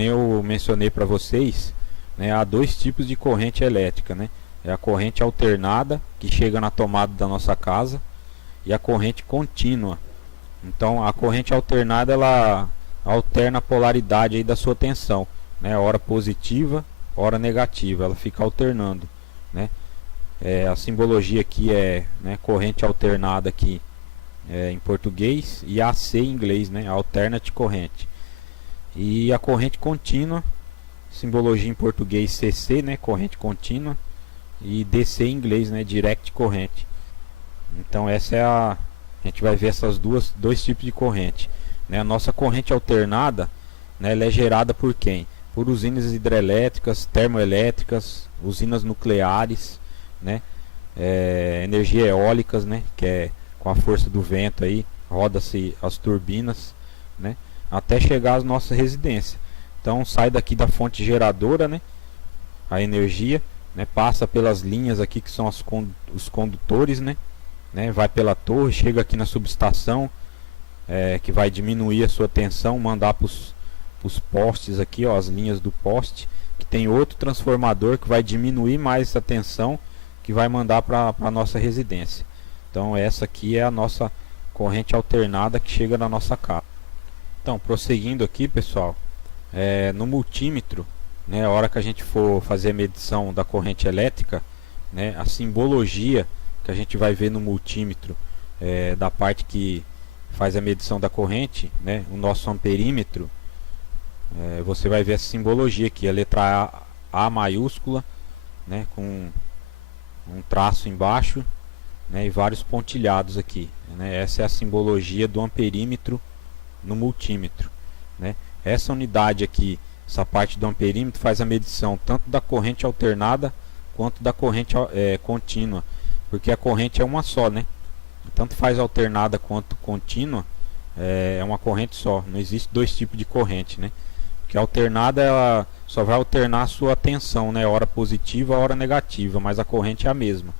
nem eu mencionei para vocês, né, há dois tipos de corrente elétrica, né? É a corrente alternada, que chega na tomada da nossa casa, e a corrente contínua. Então a corrente alternada, ela alterna a polaridade aí da sua tensão, né? Hora positiva, hora negativa, ela fica alternando, né? A simbologia aqui é, né, corrente alternada aqui em português, e AC em inglês, né? Alternate corrente. E a corrente contínua, simbologia em português CC, né? Corrente contínua, e DC em inglês, né? Direct corrente. Então essa é a gente vai ver essas dois tipos de corrente, né? A nossa corrente alternada, né, ela é gerada por quem? Por usinas hidrelétricas, termoelétricas, usinas nucleares, né? Energia eólicas, né? Que é com a força do vento aí, roda-se as turbinas, né? Até chegar às nossas residências. Então sai daqui da fonte geradora, né? A energia, né? Passa pelas linhas aqui que são os condutores, né? Vai pela torre, chega aqui na subestação, que vai diminuir a sua tensão, mandar para os postes aqui, ó, as linhas do poste, que tem outro transformador que vai diminuir mais essa tensão, que vai mandar para a nossa residência. Então essa aqui é a nossa corrente alternada que chega na nossa casa. Então, prosseguindo aqui, pessoal, no multímetro, né, a hora que a gente for fazer a medição da corrente elétrica, né, a simbologia que a gente vai ver no multímetro, da parte que faz a medição da corrente, né, o nosso amperímetro, você vai ver essa simbologia aqui, a letra A maiúscula, né, com um traço embaixo, né, e vários pontilhados aqui, né. Essa é a simbologia do amperímetro no multímetro, né. Essa unidade aqui, essa parte do amperímetro, faz a medição tanto da corrente alternada quanto da corrente contínua, porque a corrente é uma só, né? Tanto faz alternada quanto contínua, é uma corrente só. Não existe dois tipos de corrente, né? Porque a alternada, ela só vai alternar a sua tensão, né? Hora positiva, hora negativa, mas a corrente é a mesma.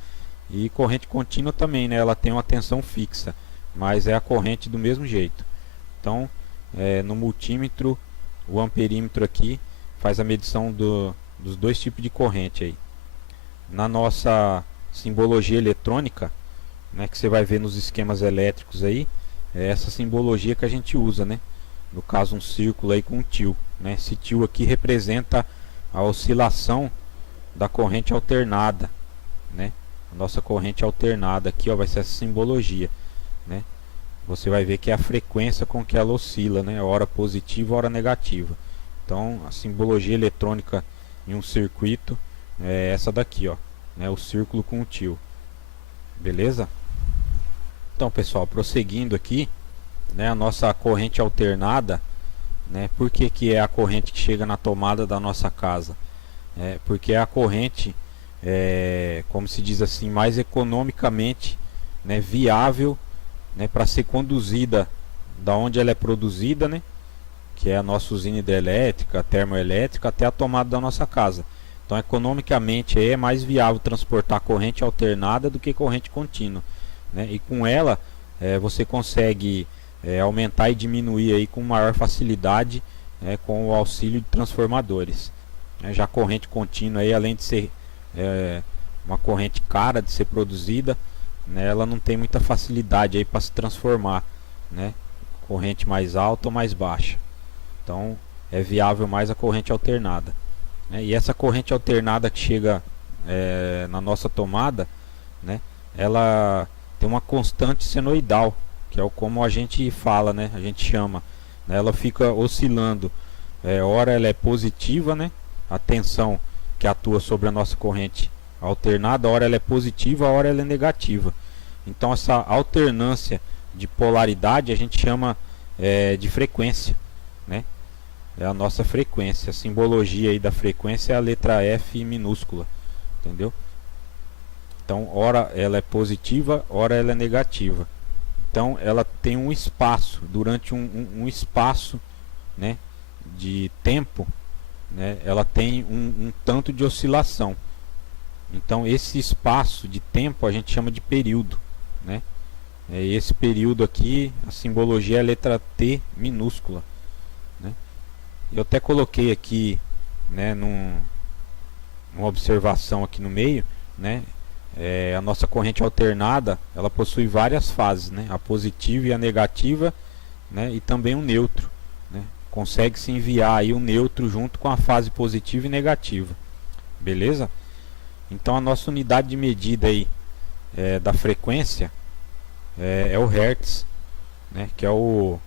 E corrente contínua também, né? Ela tem uma tensão fixa, mas é a corrente do mesmo jeito. Então, no multímetro, o amperímetro aqui faz a medição dos dois tipos de corrente aí. Na nossa simbologia eletrônica, né, que você vai ver nos esquemas elétricos aí, é essa simbologia que a gente usa, né? No caso, um círculo aí com um tio, né? Esse tio aqui representa a oscilação da corrente alternada, né? A nossa corrente alternada aqui, ó, vai ser essa simbologia, né? Você vai ver que é a frequência com que ela oscila, né? Hora positiva, hora negativa. Então, a simbologia eletrônica em um circuito é essa daqui, ó, né? O círculo com o tio. Beleza? Então, pessoal, prosseguindo aqui, né, a nossa corrente alternada, né? Por que é a corrente que chega na tomada da nossa casa? Porque é a corrente, como se diz assim, mais economicamente, né, viável, né, para ser conduzida da onde ela é produzida, né, que é a nossa usina hidrelétrica, termoelétrica, até a tomada da nossa casa. Então, economicamente é mais viável transportar corrente alternada do que corrente contínua, né? E com ela você consegue aumentar e diminuir aí com maior facilidade, com o auxílio de transformadores. Já a corrente contínua aí, além de ser uma corrente cara de ser produzida, né, ela não tem muita facilidade aí para se transformar, né? Corrente mais alta ou mais baixa. Então é viável mais a corrente alternada. E essa corrente alternada que chega na nossa tomada, né, ela tem uma constante senoidal, que é como a gente fala, né, a gente chama, né, ela fica oscilando, ora ela é positiva, né, a tensão que atua sobre a nossa corrente alternada, ora ela é positiva, ora ela é negativa. Então essa alternância de polaridade a gente chama de frequência, né? É a nossa frequência. A simbologia aí da frequência é a letra F minúscula, entendeu? Então, ora ela é positiva, ora ela é negativa. Então, ela tem um espaço, durante um espaço, né, de tempo, né, ela tem um tanto de oscilação. Então, esse espaço de tempo a gente chama de período, né? Esse período aqui, a simbologia é a letra T minúscula, né? Eu até coloquei aqui, né, uma observação aqui no meio, né? A nossa corrente alternada, ela possui várias fases, né? A positiva e a negativa, né? E também um neutro, né? Consegue-se enviar aí um neutro junto com a fase positiva e negativa, beleza? Então a nossa unidade de medida aí da frequência é o Hertz, né? Que é o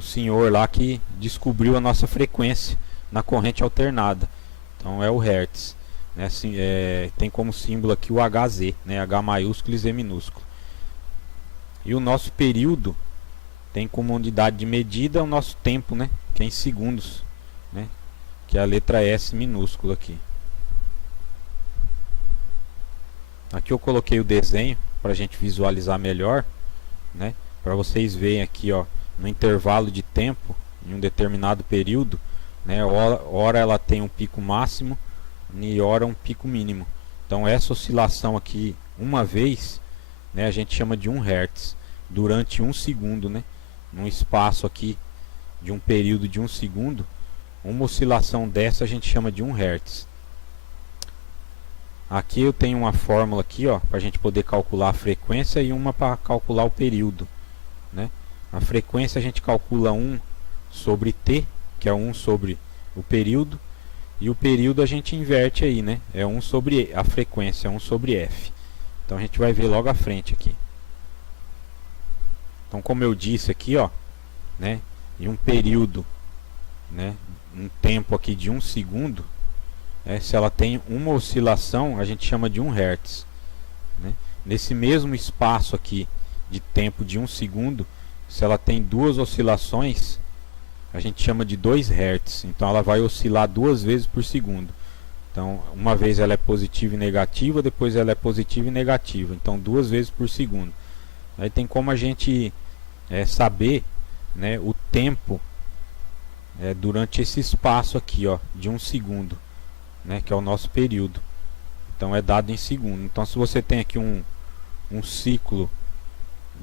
senhor lá que descobriu a nossa frequência na corrente alternada. Então é o Hertz, né? Assim, tem como símbolo aqui o Hz, né? H maiúsculo e Z minúsculo. E o nosso período tem como unidade de medida o nosso tempo, né? Que é em segundos, né? Que é a letra S minúscula aqui. Aqui eu coloquei o desenho para a gente visualizar melhor, né? Para vocês verem aqui, ó, no intervalo de tempo, em um determinado período, né? Hora ela tem um pico máximo e hora um pico mínimo. Então essa oscilação aqui, uma vez, né, a gente chama de 1 Hz durante 1 segundo, né? Num espaço aqui de um período de 1 segundo, uma oscilação dessa a gente chama de 1 Hz. Aqui eu tenho uma fórmula aqui, ó, para a gente poder calcular a frequência e uma para calcular o período, né? A frequência a gente calcula 1 sobre t, que é 1 sobre o período, e o período a gente inverte aí, né? É 1 sobre a frequência, 1 sobre f. Então a gente vai ver logo à frente aqui. Então, como eu disse aqui, ó, né? Em um período, né? Um tempo aqui de 1 segundo, se ela tem uma oscilação, a gente chama de 1 Hz, né? Nesse mesmo espaço aqui de tempo de 1 segundo, se ela tem duas oscilações, a gente chama de 2 Hz. Então ela vai oscilar 2 vezes por segundo. Então uma vez ela é positiva e negativa, depois ela é positiva e negativa. Então 2 vezes por segundo. Aí tem como a gente saber, né, o tempo durante esse espaço aqui, ó, de 1 segundo, né, que é o nosso período. Então é dado em segundo. Então se você tem aqui um ciclo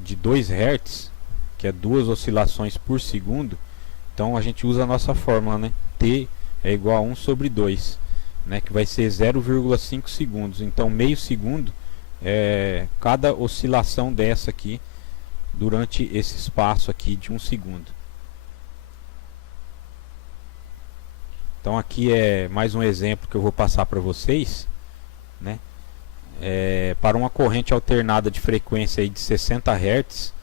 de 2 Hz, que é 2 oscilações por segundo, então a gente usa a nossa fórmula, né? T é igual a 1 sobre 2, né? Que vai ser 0,5 segundos. Então meio segundo é cada oscilação dessa aqui durante esse espaço aqui de 1 segundo. Então aqui é mais um exemplo que eu vou passar para vocês, né? Para uma corrente alternada de frequência aí de 60 Hz.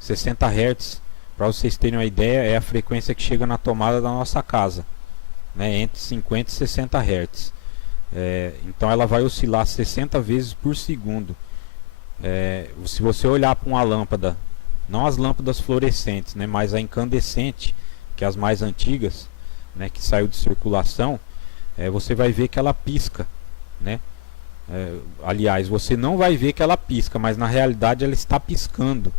60 Hz, para vocês terem uma ideia, é a frequência que chega na tomada da nossa casa, né? Entre 50 e 60 Hz. Então ela vai oscilar 60 vezes por segundo. Se você olhar para uma lâmpada, não as lâmpadas fluorescentes, né, mas a incandescente, que é as mais antigas, né, que saiu de circulação, você vai ver que ela pisca, né? Aliás, você não vai ver que ela pisca, mas na realidade ela está piscando,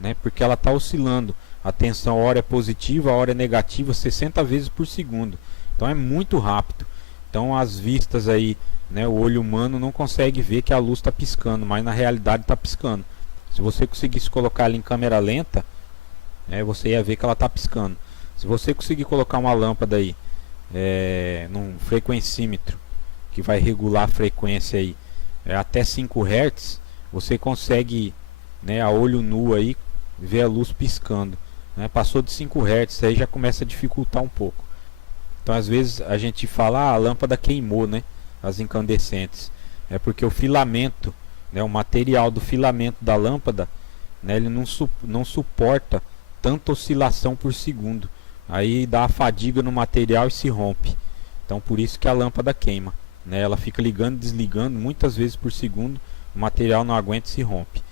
né, porque ela está oscilando. A tensão, a hora é positiva, a hora é negativa 60 vezes por segundo. Então é muito rápido. Então as vistas aí, né, o olho humano não consegue ver que a luz está piscando, mas na realidade está piscando. Se você conseguisse colocar ela em câmera lenta, você ia ver que ela está piscando. Se você conseguir colocar uma lâmpada aí num frequencímetro que vai regular a frequência aí até 5 Hz, você consegue, né, a olho nu aí ver a luz piscando, né? Passou de 5 Hz aí já começa a dificultar um pouco. Então às vezes a gente fala, a lâmpada queimou, né? As incandescentes. É porque o filamento, né, o material do filamento da lâmpada, né, ele não suporta tanta oscilação por segundo. Aí dá a fadiga no material e se rompe. Então por isso que a lâmpada queima, né? Ela fica ligando e desligando muitas vezes por segundo, o material não aguenta e se rompe.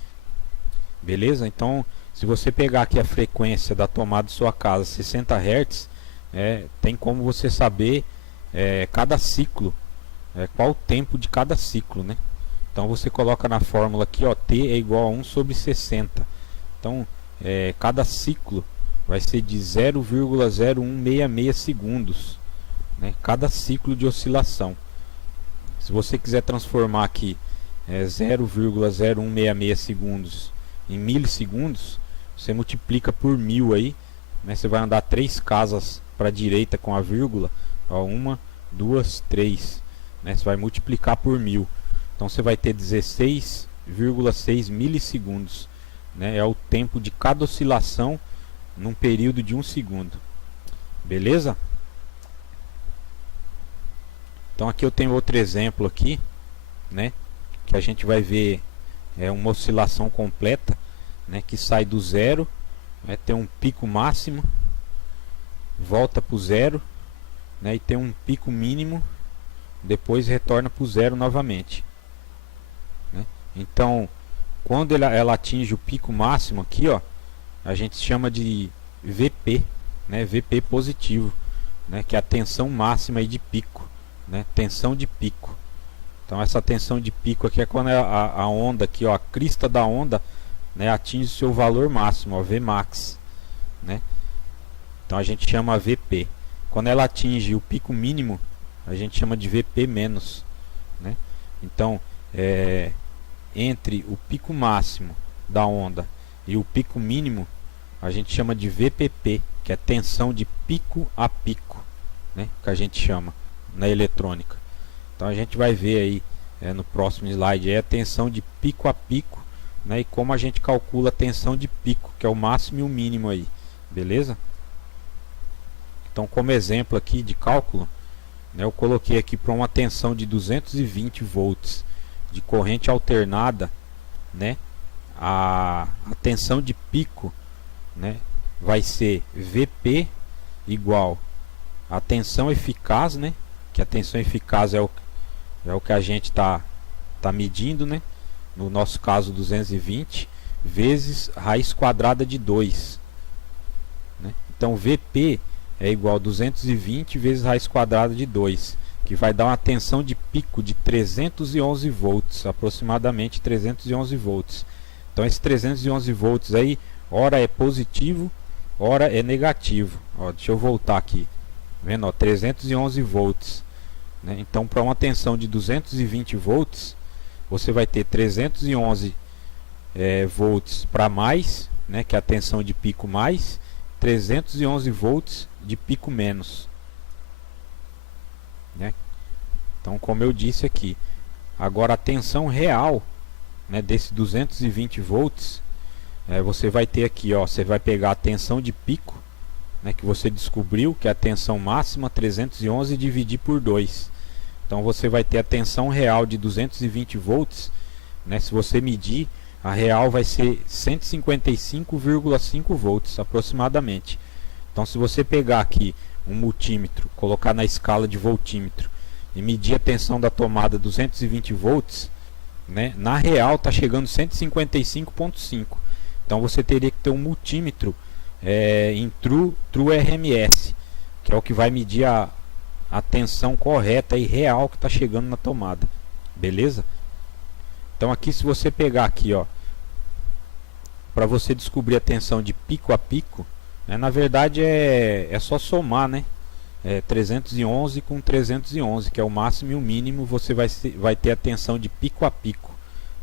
Beleza? Então se você pegar aqui a frequência da tomada de sua casa, 60 Hz, tem como você saber cada ciclo, qual o tempo de cada ciclo, né? Então você coloca na fórmula aqui, ó, T é igual a 1 sobre 60. Então cada ciclo vai ser de 0,0166 segundos, né? Cada ciclo de oscilação. Se você quiser transformar aqui 0,0166 segundos em milissegundos, você multiplica por 1000 aí, né? Você vai andar 3 casas para a direita com a vírgula, ó, 1, 2, 3, né? Você vai multiplicar por 1000, então você vai ter 16,6 milissegundos, né? É o tempo de cada oscilação num período de 1 segundo. Beleza? Então aqui eu tenho outro exemplo aqui, né? Que a gente vai ver uma oscilação completa, né? Que sai do zero, né? Tem um pico máximo, volta para o zero, né? E tem um pico mínimo, depois retorna para o zero novamente, né? Então, quando ela atinge o pico máximo aqui, ó, a gente chama de VP, né? VP positivo, né? Que é a tensão máxima aí de pico, né? Tensão de pico. Então essa tensão de pico aqui é quando a onda aqui, ó, a crista da onda, né, atinge o seu valor máximo, ó, Vmax, né? Então a gente chama VP. Quando ela atinge o pico mínimo, a gente chama de VP menos, né? Então entre o pico máximo da onda e o pico mínimo, a gente chama de VPP, que é tensão de pico a pico, né? Que a gente chama na eletrônica. Então a gente vai ver aí no próximo slide a tensão de pico a pico, né? E como a gente calcula a tensão de pico, que é o máximo e o mínimo aí, beleza? Então, como exemplo aqui de cálculo, né, eu coloquei aqui para uma tensão de 220 volts de corrente alternada, né? A tensão de pico, né, vai ser VP igual a tensão eficaz, né? Que a tensão eficaz é o que a gente tá medindo, né? No nosso caso 220 vezes raiz quadrada de 2, né? Então VP é igual a 220 vezes raiz quadrada de 2, que vai dar uma tensão de pico de 311 volts, aproximadamente 311 volts. Então esse 311 volts aí, ora é positivo, ora é negativo. Ó, deixa eu voltar aqui, vendo, ó, 311 volts, né? Então para uma tensão de 220 volts, você vai ter 311 volts para mais, né, que é a tensão de pico mais, 311 volts de pico menos, né? Então, como eu disse aqui, agora a tensão real, né, desse 220 volts, você vai ter aqui, ó, você vai pegar a tensão de pico, né, que você descobriu, que é a tensão máxima 311, e dividir por 2. Então você vai ter a tensão real de 220 volts, né? Se você medir, a real vai ser 155,5 volts aproximadamente. Então se você pegar aqui um multímetro, colocar na escala de voltímetro e medir a tensão da tomada 220 volts, né? Na real está chegando 155,5. Então você teria que ter um multímetro em True RMS, que é o que vai medir a tensão correta e real que está chegando na tomada, beleza? Então aqui, se você pegar aqui, ó, para você descobrir a tensão de pico a pico, né, na verdade é só somar, né? 311 com 311, que é o máximo e o mínimo, você vai ter a tensão de pico a pico,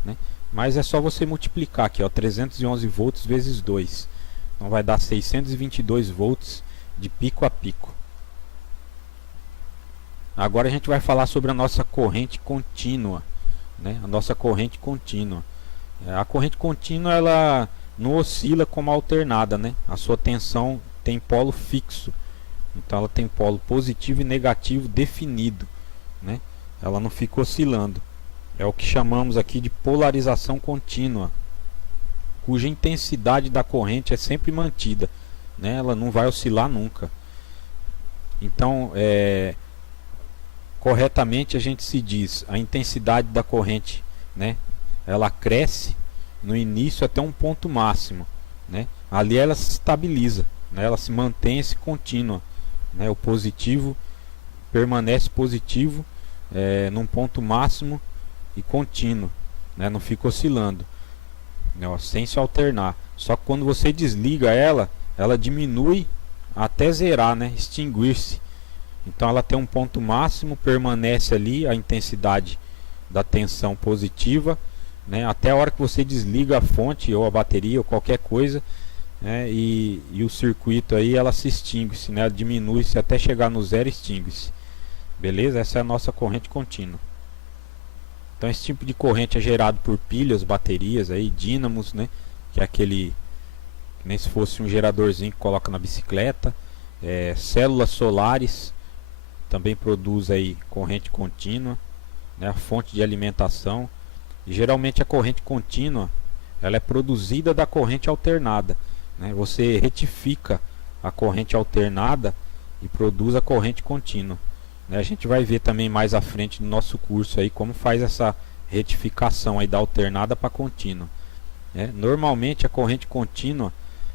né? Mas é só você multiplicar aqui, ó, 311 volts vezes 2, então vai dar 622 volts de pico a pico. Agora a gente vai falar sobre a nossa corrente contínua, né? A nossa corrente contínua. A corrente contínua, ela não oscila como a alternada, né? A sua tensão tem polo fixo, então ela tem polo positivo e negativo definido, né? Ela não fica oscilando. É o que chamamos aqui de polarização contínua, cuja intensidade da corrente é sempre mantida, né? Ela não vai oscilar nunca. Então, corretamente a gente se diz a intensidade da corrente, né? Ela cresce no início até um ponto máximo, né? Ali ela se estabiliza, né? Ela se mantém-se contínua, né? O positivo permanece positivo num ponto máximo e contínuo, né? Não fica oscilando, né? Sem se alternar. Só que quando você desliga ela diminui até zerar, né? Extinguir-se. Então ela tem um ponto máximo, permanece ali a intensidade da tensão positiva, né? Até a hora que você desliga a fonte ou a bateria ou qualquer coisa, né, e o circuito aí ela se extingue-se, né, diminui-se até chegar no zero e extingue-se. Beleza? Essa é a nossa corrente contínua. Então esse tipo de corrente é gerado por pilhas, baterias, aí, dínamos, né, que é aquele, que nem se fosse um geradorzinho que coloca na bicicleta. Células solares também produz aí corrente contínua, né, a fonte de alimentação. E geralmente a corrente contínua ela é produzida da corrente alternada, né? Você retifica a corrente alternada e produz a corrente contínua, né? A gente vai ver também mais à frente no nosso curso aí como faz essa retificação aí da alternada para contínua, né? Normalmente a corrente contínua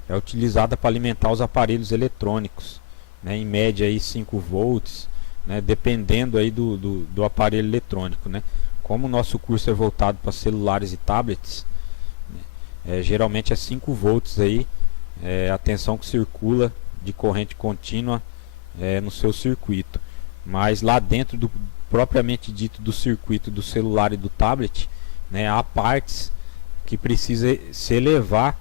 é utilizada para alimentar os aparelhos eletrônicos, né? Em média aí 5 volts, né? Dependendo aí do aparelho eletrônico, né? Como o nosso curso é voltado para celulares e tablets, geralmente é 5 volts aí, a tensão que circula de corrente contínua no seu circuito. Mas lá dentro do propriamente dito do circuito do celular e do tablet, né, há partes que precisa se elevar,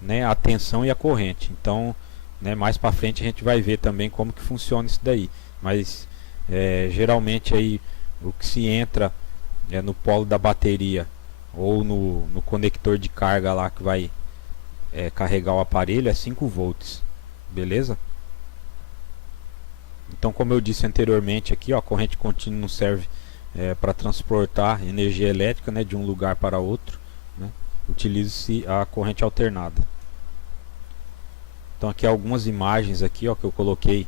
né, a tensão e a corrente. Então, né, mais para frente a gente vai ver também como que funciona isso daí. Mas geralmente aí o que se entra no polo da bateria ou no conector de carga lá que vai carregar o aparelho é 5 volts, beleza? Então, como eu disse anteriormente aqui, ó, a corrente contínua não serve para transportar energia elétrica, né, de um lugar para outro, né? Utiliza-se a corrente alternada. Então aqui algumas imagens aqui, ó, que eu coloquei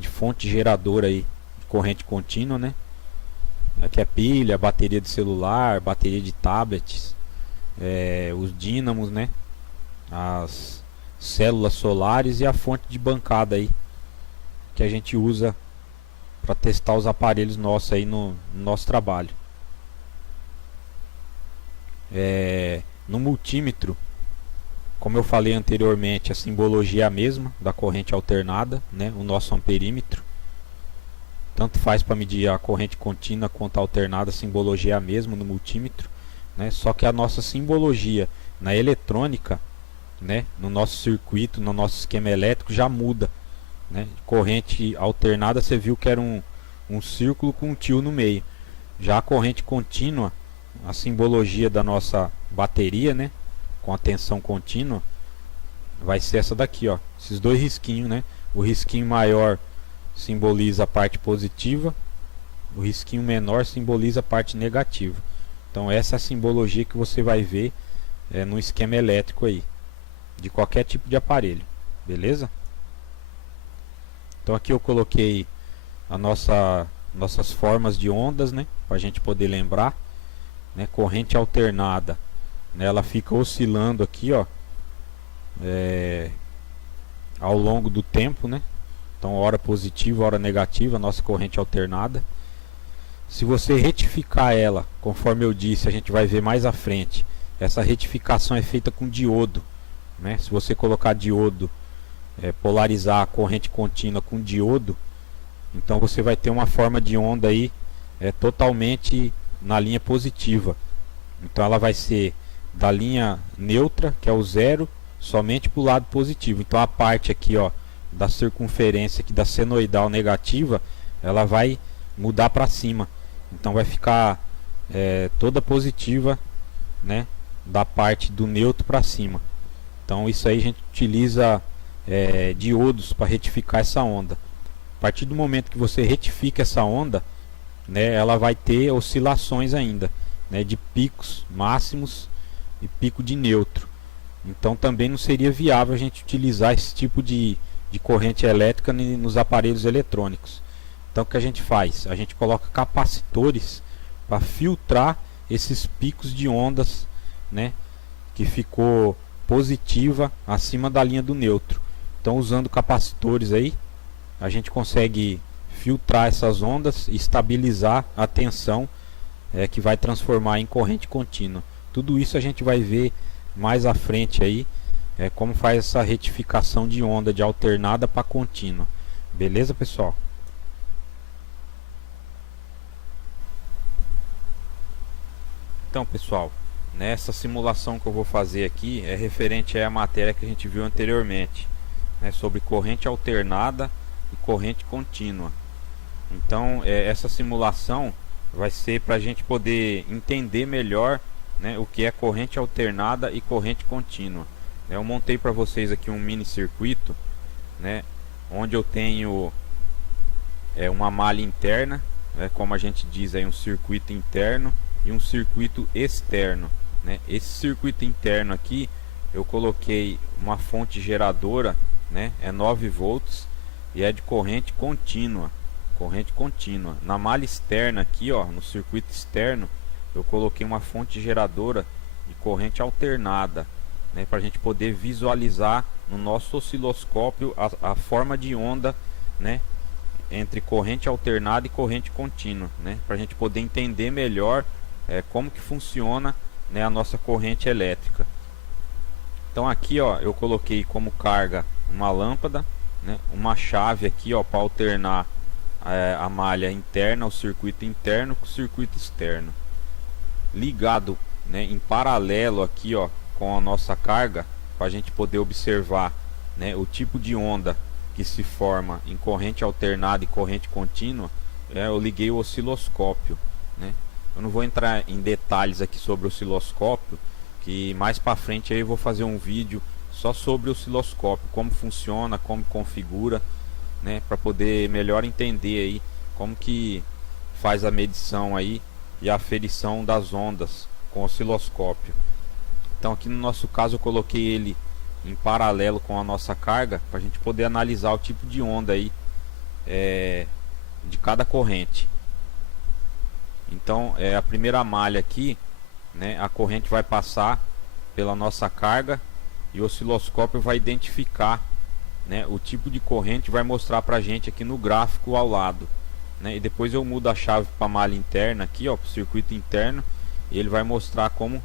de fonte geradora aí de corrente contínua, né? Aqui é pilha, bateria de celular, bateria de tablets, os dínamos, né? As células solares e a fonte de bancada aí que a gente usa para testar os aparelhos nossos aí no nosso trabalho. No multímetro, como eu falei anteriormente, a simbologia é a mesma da corrente alternada, né? O nosso amperímetro. Tanto faz para medir a corrente contínua quanto a alternada, a simbologia é a mesma no multímetro, né? Só que a nossa simbologia na eletrônica, né? No nosso circuito, no nosso esquema elétrico já muda, né? Corrente alternada você viu que era um círculo com um tio no meio. Já a corrente contínua, a simbologia da nossa bateria, né? Com a tensão contínua, vai ser essa daqui, ó. Esses dois risquinhos, né? O risquinho maior simboliza a parte positiva, o risquinho menor simboliza a parte negativa. Então essa é a simbologia que você vai ver no esquema elétrico aí, de qualquer tipo de aparelho, beleza? Então aqui eu coloquei nossas formas de ondas, né, para a gente poder lembrar, né? Corrente alternada, né, ela fica oscilando aqui, ó, ao longo do tempo, né? Então hora positiva, hora negativa, nossa corrente alternada. Se você retificar ela, conforme eu disse, a gente vai ver mais à frente, essa retificação é feita com diodo, né? Se você colocar diodo, polarizar a corrente contínua com diodo, então você vai ter uma forma de onda aí totalmente na linha positiva. Então ela vai ser da linha neutra, que é o zero, somente para o lado positivo. Então a parte aqui, ó, da circunferência aqui da senoidal negativa, ela vai mudar para cima. Então vai ficar toda positiva, né, da parte do neutro para cima. Então isso aí a gente utiliza diodos para retificar essa onda. A partir do momento que você retifica essa onda, né, ela vai ter oscilações ainda, né, de picos máximos e pico de neutro. Então também não seria viável a gente utilizar esse tipo de corrente elétrica nos aparelhos eletrônicos. Então o que a gente faz? A gente coloca capacitores para filtrar esses picos de ondas, né, que ficou positiva acima da linha do neutro. Então usando capacitores aí, a gente consegue filtrar essas ondas e estabilizar a tensão que vai transformar em corrente contínua. Tudo isso a gente vai ver mais à frente aí, como faz essa retificação de onda de alternada para contínua. Beleza, pessoal? Então, pessoal, Nessa simulação que eu vou fazer aqui é referente à matéria que a gente viu anteriormente, né, sobre corrente alternada e corrente contínua. Então essa simulação vai ser para a gente poder entender melhor, né, o que é corrente alternada e corrente contínua. Eu montei para vocês aqui um mini circuito, né, onde eu tenho uma malha interna, como a gente diz aí, um circuito interno e um circuito externo, né? Esse circuito interno aqui eu coloquei uma fonte geradora, né, é 9 volts e é de corrente contínua. Na malha externa aqui, ó, no circuito externo, eu coloquei uma fonte geradora de corrente alternada, né, para a gente poder visualizar no nosso osciloscópio a forma de onda, né, entre corrente alternada e corrente contínua, né, para a gente poder entender melhor como que funciona, né, a nossa corrente elétrica. Então aqui, ó, eu coloquei como carga uma lâmpada, né, uma chave aqui, ó, para alternar a malha interna, o circuito interno com o circuito externo, ligado, né, em paralelo aqui, ó, com a nossa carga, para a gente poder observar, né, o tipo de onda que se forma em corrente alternada e corrente contínua. Eu liguei o osciloscópio, né? Eu não vou entrar em detalhes aqui sobre o osciloscópio, que mais para frente aí eu vou fazer um vídeo só sobre o osciloscópio, como funciona, como configura, né, para poder melhor entender aí como que faz a medição aí e a aferição das ondas com o osciloscópio. Então aqui no nosso caso eu coloquei ele em paralelo com a nossa carga, para a gente poder analisar o tipo de onda aí de cada corrente. Então a primeira malha aqui, né, a corrente vai passar pela nossa carga e o osciloscópio vai identificar, né, o tipo de corrente, vai mostrar pra gente aqui no gráfico ao lado, né, e depois eu mudo a chave para a malha interna aqui, ó, para o circuito interno, e ele vai mostrar como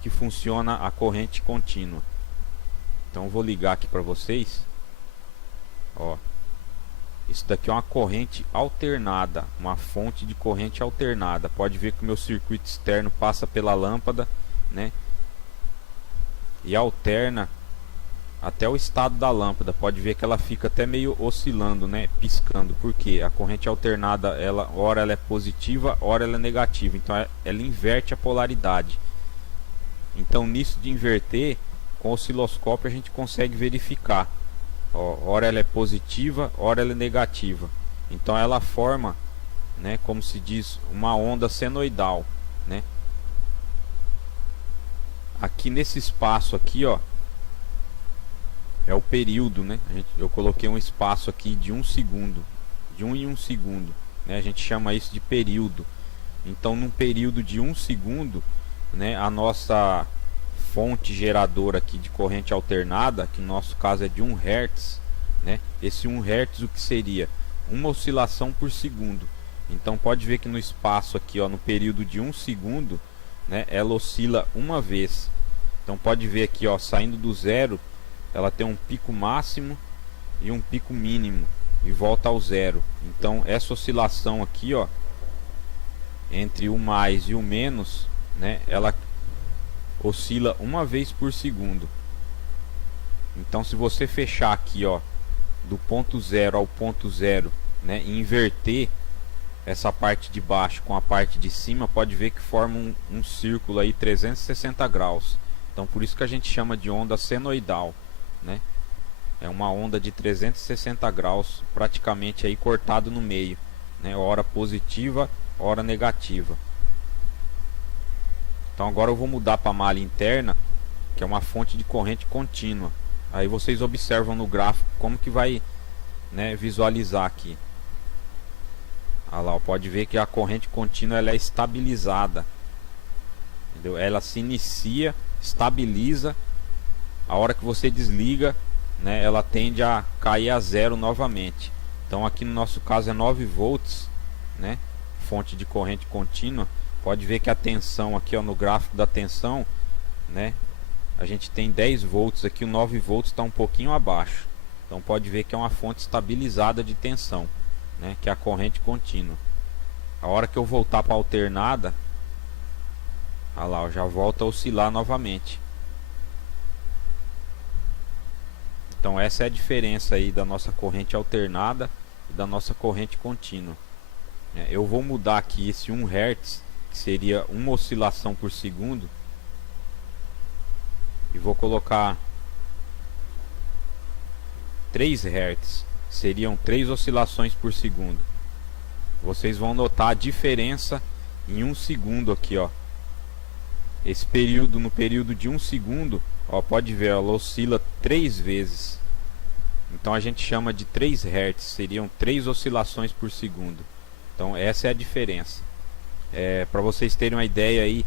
que funciona a corrente contínua. Então eu vou ligar aqui para vocês, ó. Isso daqui é uma corrente alternada, uma fonte de corrente alternada. Pode ver que o meu circuito externo passa pela lâmpada, né, e alterna até o estado da lâmpada. Pode ver que ela fica até meio oscilando, né, piscando, porque a corrente alternada, ora ela é positiva, ora ela é negativa. Então ela inverte a polaridade. Então nisso de inverter, com o osciloscópio a gente consegue verificar. Ora ela é positiva, ora ela é negativa. Então ela forma, né, como se diz, uma onda senoidal, né? Aqui nesse espaço aqui, ó, é o período, né? Eu coloquei um espaço aqui de 1 segundo, de 1 em 1 segundo, né? A gente chama isso de período. Então num período de 1 segundo, né, a nossa fonte geradora aqui de corrente alternada, que no nosso caso é de 1 Hz, né? Esse 1 Hz o que seria? Uma oscilação por segundo. Então pode ver que no espaço aqui, ó, no período de 1 segundo, né, ela oscila uma vez. Então pode ver aqui, ó, saindo do zero, ela tem um pico máximo e um pico mínimo e volta ao zero. Então essa oscilação aqui, ó, entre o mais e o menos, né, ela oscila uma vez por segundo. Então se você fechar aqui, ó, do ponto zero ao ponto zero, né, e inverter essa parte de baixo com a parte de cima, pode ver que forma um círculo aí 360 graus. Então por isso que a gente chama de onda senoidal, né? É uma onda de 360 graus praticamente aí cortado no meio, né? Hora positiva, hora negativa. Então agora eu vou mudar para a malha interna, que é uma fonte de corrente contínua. Aí vocês observam no gráfico como que vai, né, visualizar aqui. Olha lá, pode ver que a corrente contínua ela é estabilizada, entendeu? Ela se inicia, estabiliza. A hora que você desliga, né, ela tende a cair a zero novamente. Então aqui no nosso caso é 9 volts, né, fonte de corrente contínua. Pode ver que a tensão aqui, ó, no gráfico da tensão, né, a gente tem 10 volts aqui, o 9 volts está um pouquinho abaixo. Então pode ver que é uma fonte estabilizada de tensão, né, que é a corrente contínua. A hora que eu voltar para a alternada, Olha lá, ó, já volta a oscilar novamente. Então essa é a diferença aí da nossa corrente alternada e da nossa corrente contínua. Eu vou mudar aqui esse 1 Hz, que seria uma oscilação por segundo, e vou colocar 3 Hz, seriam 3 oscilações por segundo. Vocês vão notar a diferença em 1 segundo aqui, ó. Esse período, no período de 1 segundo, ó, pode ver, ela oscila 3 vezes. Então a gente chama de 3 Hz, seriam 3 oscilações por segundo. Então essa é a diferença. Para vocês terem uma ideia aí,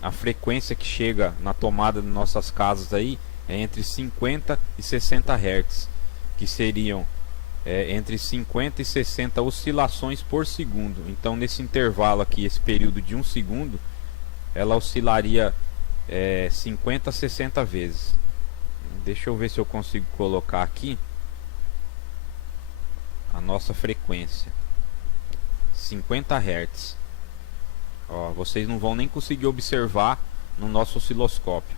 a frequência que chega na tomada de nossas casas aí é entre 50 e 60 Hz, que seriam entre 50 e 60 oscilações por segundo. Então nesse intervalo aqui, esse período de 1 segundo, ela oscilaria 50 a 60 vezes. Deixa eu ver se eu consigo colocar aqui a nossa frequência. 50 Hz. Ó, vocês não vão nem conseguir observar no nosso osciloscópio.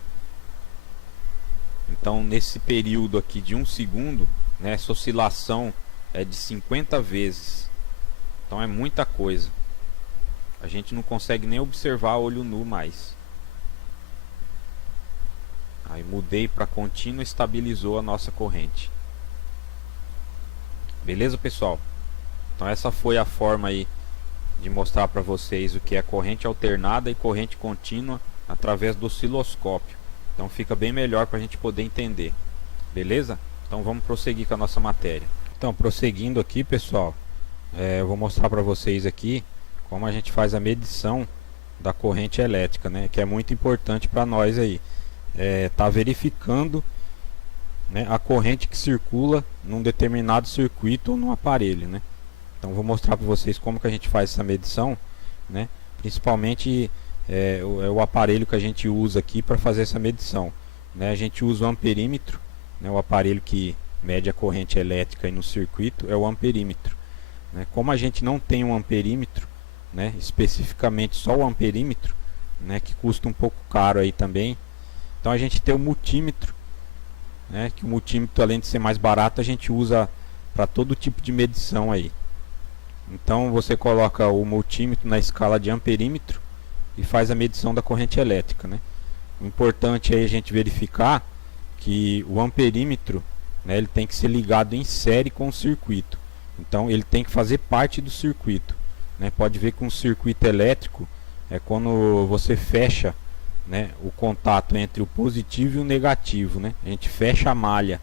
Então nesse período aqui de 1 segundo, né, essa oscilação é de 50 vezes. Então é muita coisa. A gente não consegue nem observar a olho nu mais. Aí mudei para contínua, estabilizou a nossa corrente. Beleza, pessoal? Então essa foi a forma aí de mostrar para vocês o que é corrente alternada e corrente contínua através do osciloscópio. Então fica bem melhor para a gente poder entender. Beleza? Então vamos prosseguir com a nossa matéria. Então, prosseguindo aqui, pessoal, eu vou mostrar para vocês aqui como a gente faz a medição da corrente elétrica, né, que é muito importante para nós aí. Tá verificando, né, a corrente que circula num determinado circuito ou num aparelho, né? Então vou mostrar para vocês como que a gente faz essa medição, né? Principalmente o aparelho que a gente usa aqui para fazer essa medição, né? A gente usa o amperímetro, né? O aparelho que mede a corrente elétrica aí no circuito é o amperímetro, né? Como a gente não tem um amperímetro, né, especificamente só o amperímetro, né, que custa um pouco caro aí também, então a gente tem o multímetro, né, que o multímetro, além de ser mais barato, a gente usa para todo tipo de medição aí. Então você coloca o multímetro na escala de amperímetro e faz a medição da corrente elétrica, né? O importante é a gente verificar que o amperímetro, né, ele tem que ser ligado em série com o circuito. Então ele tem que fazer parte do circuito, né? Pode ver que um circuito elétrico é quando você fecha, né, o contato entre o positivo e o negativo, né? A gente fecha a malha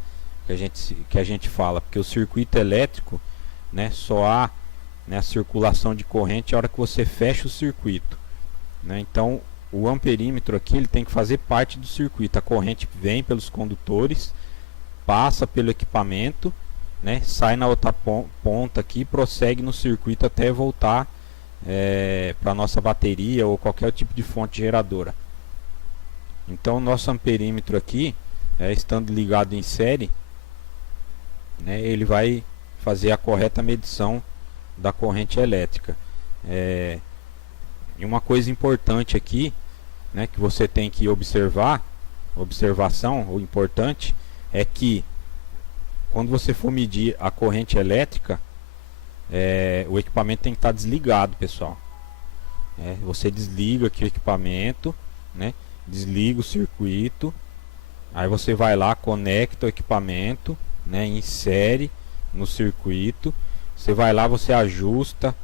que a gente fala, porque o circuito elétrico, né, só há, né, a circulação de corrente a hora que você fecha o circuito, né? Então o amperímetro aqui ele tem que fazer parte do circuito. A corrente vem pelos condutores, passa pelo equipamento, né, sai na outra ponta aqui, prossegue no circuito até voltar para a nossa bateria ou qualquer tipo de fonte geradora. Então o nosso amperímetro aqui, estando ligado em série, né, ele vai fazer a correta medição da corrente elétrica. E uma coisa importante aqui, né, que você tem que observação, o importante é que quando você for medir a corrente elétrica, o equipamento tem que estar desligado, pessoal. Você desliga aqui o equipamento, né, desliga o circuito, aí você vai lá, conecta o equipamento, né, em série no circuito. Você vai lá, você ajusta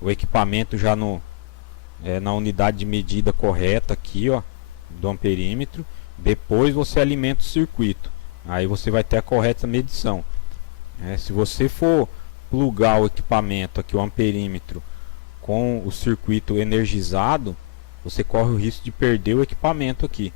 o equipamento já na unidade de medida correta aqui, ó, do amperímetro. Depois você alimenta o circuito, aí você vai ter a correta medição. Se você for plugar o equipamento aqui, o amperímetro, com o circuito energizado, você corre o risco de perder o equipamento aqui.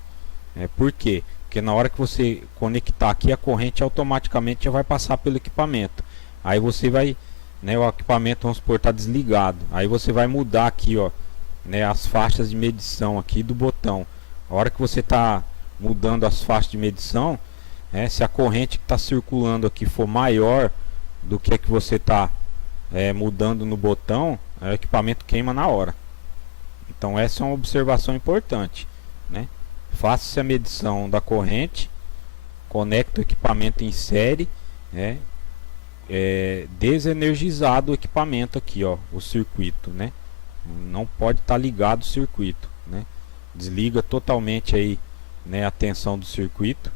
Por quê? Porque na hora que você conectar aqui, a corrente automaticamente já vai passar pelo equipamento. Aí você vai, né, o equipamento, vamos supor, está desligado. Aí você vai mudar aqui, ó, né, as faixas de medição aqui do botão. A hora que você está mudando as faixas de medição, se a corrente que está circulando aqui for maior do que a que você está mudando no botão, o equipamento queima na hora. Então essa é uma observação importante, né? Faça a medição da corrente, conecta o equipamento em série, né? Desenergizado o equipamento aqui, ó, o circuito, né? Não pode estar ligado o circuito, né? Desliga totalmente aí, né, a tensão do circuito,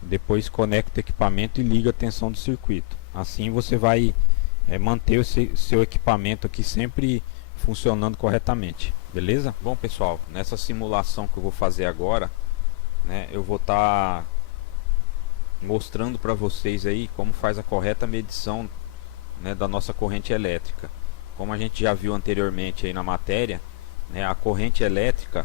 depois conecta o equipamento e liga a tensão do circuito. Assim você vai manter o seu equipamento aqui sempre funcionando corretamente, beleza? Bom pessoal, nessa simulação que eu vou fazer agora, né, eu vou estar mostrando para vocês aí como faz a correta medição, né, da nossa corrente elétrica. Como a gente já viu anteriormente aí na matéria, né, a corrente elétrica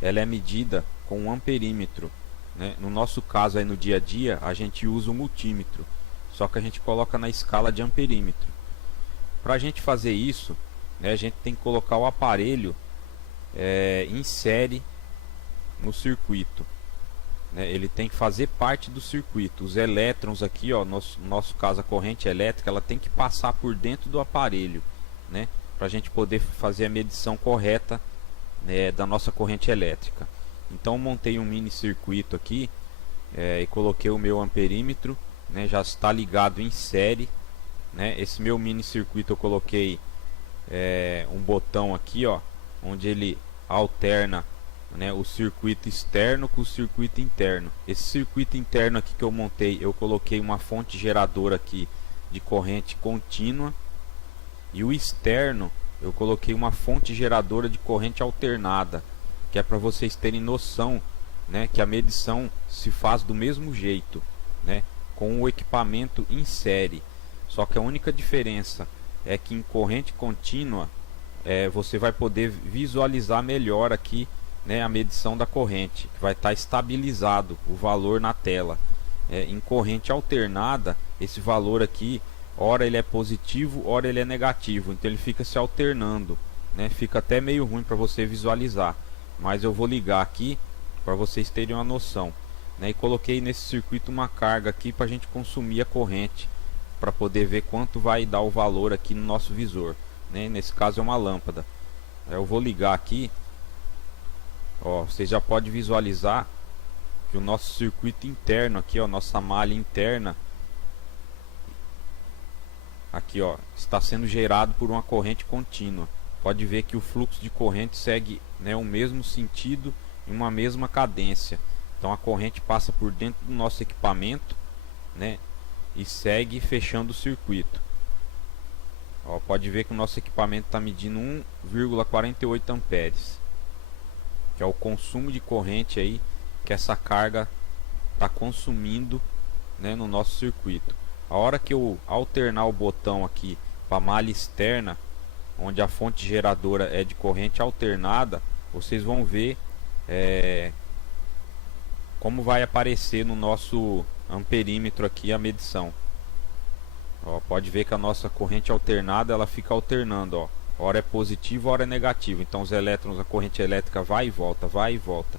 ela é medida com um amperímetro, né? No nosso caso aí no dia a dia a gente usa o multímetro, só que a gente coloca na escala de amperímetro. Para a gente fazer isso, né, a gente tem que colocar o aparelho em série no circuito, né? Ele tem que fazer parte do circuito. Os elétrons aqui, ó, no nosso caso a corrente elétrica, ela tem que passar por dentro do aparelho, né, para a gente poder fazer a medição correta, né, da nossa corrente elétrica. Então montei um mini circuito aqui e coloquei o meu amperímetro, né, já está ligado em série, né? Esse meu mini circuito eu coloquei um botão aqui, ó, onde ele alterna, né, o circuito externo com o circuito interno. Esse circuito interno aqui que eu montei, eu coloquei uma fonte geradora aqui de corrente contínua, e o externo eu coloquei uma fonte geradora de corrente alternada, que é para vocês terem noção, né, que a medição se faz do mesmo jeito, né, com o equipamento em série. Só que a única diferença é que em corrente contínua você vai poder visualizar melhor aqui, né, a medição da corrente, que vai estar estabilizado o valor na tela. Em corrente alternada, esse valor aqui, ora ele é positivo, ora ele é negativo, então ele fica se alternando, né? Fica até meio ruim para você visualizar, mas eu vou ligar aqui para vocês terem uma noção, né? E coloquei nesse circuito uma carga aqui para a gente consumir a corrente, para poder ver quanto vai dar o valor aqui no nosso visor, né? Nesse caso é uma lâmpada. Eu vou ligar aqui, ó, vocês já podem visualizar que o nosso circuito interno aqui, ó, nossa malha interna aqui, ó, está sendo gerado por uma corrente contínua. Pode ver que o fluxo de corrente segue, né, o mesmo sentido e uma mesma cadência. Então a corrente passa por dentro do nosso equipamento, né, e segue fechando o circuito. Ó, pode ver que o nosso equipamento está medindo 1,48 amperes, que é o consumo de corrente aí que essa carga está consumindo, né, no nosso circuito. A hora que eu alternar o botão aqui para a malha externa, onde a fonte geradora é de corrente alternada, vocês vão ver como vai aparecer no nosso amperímetro aqui a medição. Ó, pode ver que a nossa corrente alternada ela fica alternando, ó. Hora é positivo, hora é negativo. Então os elétrons, a corrente elétrica vai e volta, vai e volta.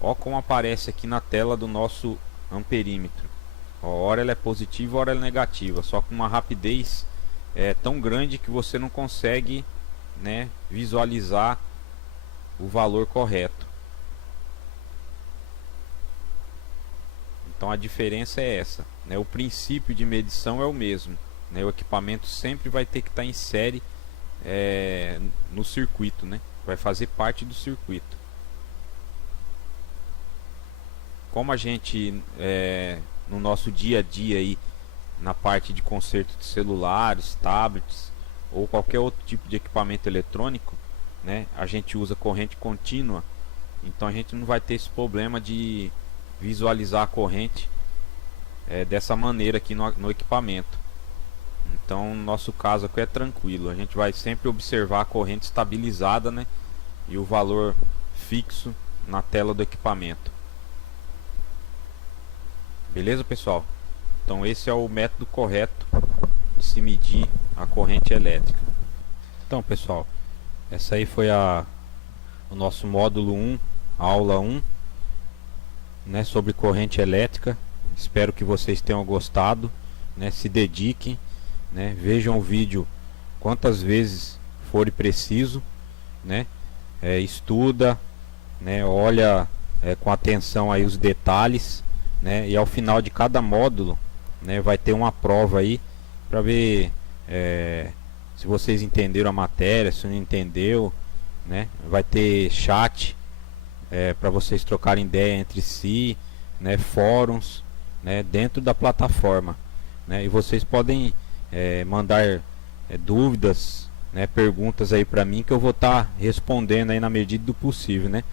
Ó como aparece aqui na tela do nosso amperímetro. Hora ela é positiva, hora ela é negativa, só com uma rapidez tão grande que você não consegue, né, visualizar o valor correto. Então a diferença é essa, né? O princípio de medição é o mesmo, né? O equipamento sempre vai ter que estar em série no circuito, né? Vai fazer parte do circuito. Como a gente no nosso dia a dia aí, na parte de conserto de celulares, tablets ou qualquer outro tipo de equipamento eletrônico, né, a gente usa corrente contínua, então a gente não vai ter esse problema de visualizar a corrente dessa maneira aqui no equipamento. Então no nosso caso aqui é tranquilo, a gente vai sempre observar a corrente estabilizada, né, e o valor fixo na tela do equipamento. Beleza, pessoal? Então esse é o método correto de se medir a corrente elétrica. Então, pessoal, essa aí foi o nosso módulo 1, aula 1, né, sobre corrente elétrica. Espero que vocês tenham gostado, né? Se dediquem, né? Vejam o vídeo quantas vezes for preciso, né? estuda, né, olha com atenção aí os detalhes, né, e ao final de cada módulo, né, vai ter uma prova aí para ver se vocês entenderam a matéria, se não entendeu, né, vai ter chat para vocês trocarem ideia entre si, né, fóruns, né, dentro da plataforma, né, e vocês podem mandar dúvidas, né, perguntas aí para mim que eu vou estar respondendo aí na medida do possível, né?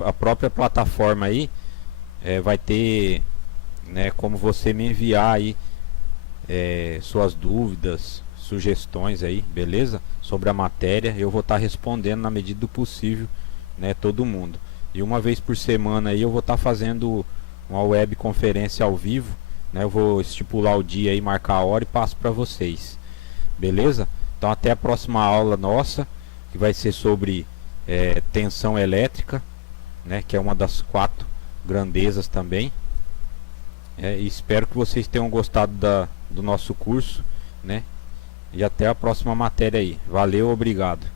A própria plataforma aí vai ter, né, como você me enviar aí suas dúvidas, sugestões aí, beleza? Sobre a matéria, eu vou estar respondendo na medida do possível, né, todo mundo. E uma vez por semana aí eu vou estar fazendo uma web conferência ao vivo, né? Eu vou estipular o dia aí, marcar a hora e passo para vocês, beleza? Então até a próxima aula nossa, que vai ser sobre tensão elétrica, né, que é uma das 4 grandezas também. E espero que vocês tenham gostado do nosso curso, né? E até a próxima matéria aí. Valeu, obrigado.